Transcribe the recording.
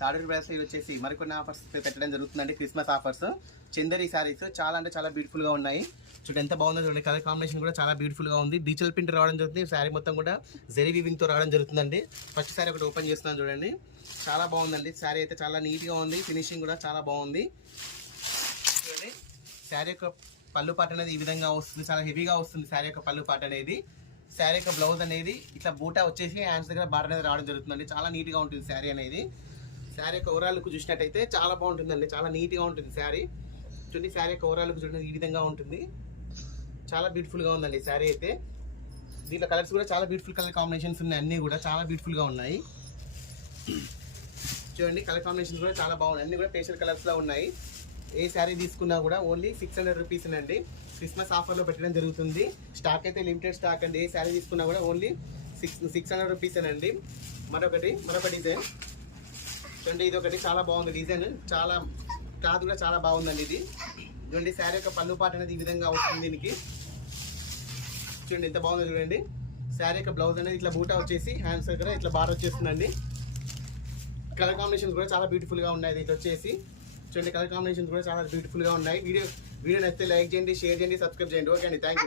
Tadur brass వచ్చేసి మరికొన్ని offers పెట్టడం జరుగుతుందండి. Christmas offers. చందరి శారీస్ చాలా అంటే చాలా బ్యూటిఫుల్గా ఉన్నాయి. చూడండి ఎంత బాగుందో చూడండి. కలర్ కాంబినేషన్ కూడా చాలా బ్యూటిఫుల్గా ఉంది. డిజిటల్ ప్రింట్ రావడం జరుగుతుంది. శారీ మొత్తం కూడా జెరీ వీవింగ్తో రావడం జరుగుతుందండి. ఫస్ట్ శారీ ఒకటి ఓపెన్ చేస్తున్నాను చూడండి. చాలా బాగుందండి. శారీ అయితే చాలా నీట్గా ఉంది. ఫినిషింగ్ కూడా చాలా బాగుంది. చూడండి శారీ యొక్క పళ్ళు పాట అనేది ఈ విధంగా వస్తుంది. చాలా హెవీగా వస్తుంది శారీ యొక్క పళ్ళు పాట అనేది. శారీ యొక్క బ్లౌజ్ అనేది ఇట్లా బూటా వచ్చేసి హ్యాండ్స్ దగ్గర బార్డర్ అనేది రావడం జరుగుతుందండి. చాలా నీట్గా ఉంటుంది శారీ అనేది. శారీ యొక్క ఓవరాల్ లుక్ చూసినట్టయితే చాలా బాగుంటుందండి. చాలా నీట్గా ఉంటుంది శారీ. చూడండి శారీ యొక్క ఓవరాల్ లుక్ చూడండి ఈ విధంగా ఉంటుంది. చాలా బ్యూటిఫుల్గా ఉందండి శారీ అయితే. దీంట్లో కలర్స్ కూడా చాలా బ్యూటిఫుల్ కలర్ కాంబినేషన్స్ ఉన్నాయి. అన్నీ కూడా చాలా బ్యూటిఫుల్గా ఉన్నాయి. చూడండి కలర్ కాంబినేషన్స్ కూడా చాలా బాగున్నాయి. అన్నీ కూడా పేస్టల్ కలర్స్లో ఉన్నాయి. ఏ శారీ తీసుకున్నా కూడా ఓన్లీ 600 రూపీస్ అండి. క్రిస్మస్ ఆఫర్లో పెట్టడం జరుగుతుంది. స్టాక్ అయితే లిమిటెడ్ స్టాక్ అండి. ఏ శారీ తీసుకున్నా కూడా ఓన్లీ 600 రూపీస్ అండి. మరొక డిజైన్ చూడండి. ఇది ఒకటి చాలా బాగుంది డిజైన్. చాలా క్లాత్ కూడా చాలా బాగుందండి ఇది. చూడండి శారీ యొక్క పళ్ళు పాట అనేది ఈ విధంగా వస్తుంది. దీనికి చూడండి ఎంత బాగుందో చూడండి. శారీ యొక్క బ్లౌజ్ అనేది ఇట్లా బూటా వచ్చేసి హ్యాండ్స్ దగ్గర ఇట్లా బార్ వచ్చేస్తుందండి. కలర్ కాంబినేషన్ కూడా చాలా బ్యూటిఫుల్గా ఉన్నాయి. దీంట్లో వచ్చేసి చూడండి కలర్ కాంబినేషన్ కూడా చాలా బ్యూటిఫుల్గా ఉన్నాయి. వీడియో నచ్చితే లైక్ చేయండి, షేర్ చేయండి, సబ్స్క్రైబ్ చేయండి. ఓకే అండి, థ్యాంక్ యూ.